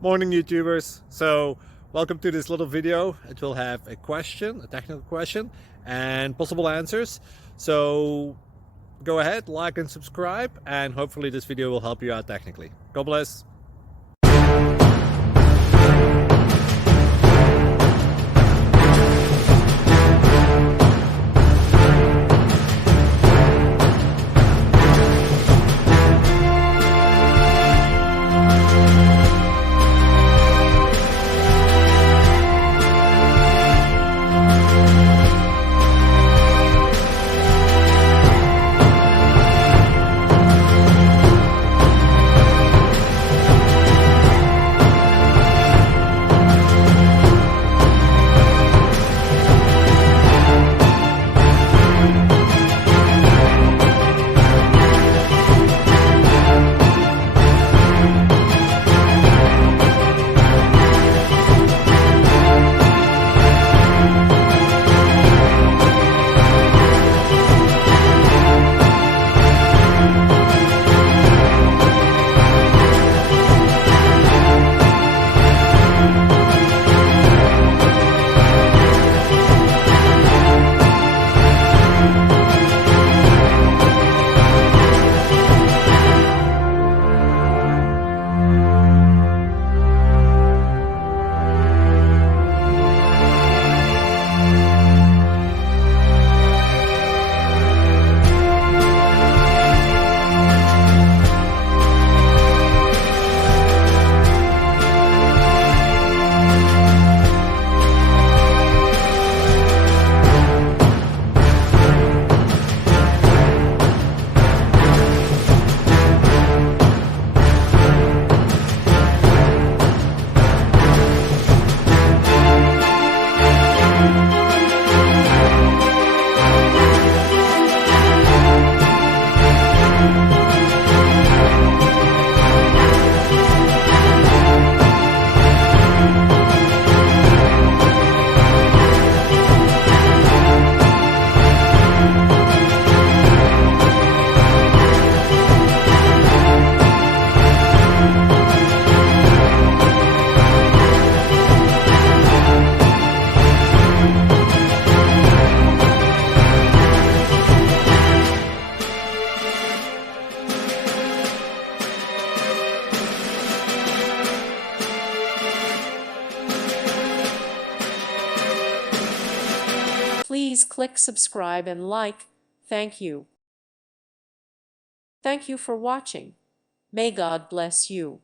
Morning, YouTubers. So welcome to this little video. It will have a question, a technical question, and possible answers. So go ahead, like and subscribe, and hopefully this video will help you out technically. God bless. Please click subscribe and like. Thank you. Thank you for watching. May God bless you.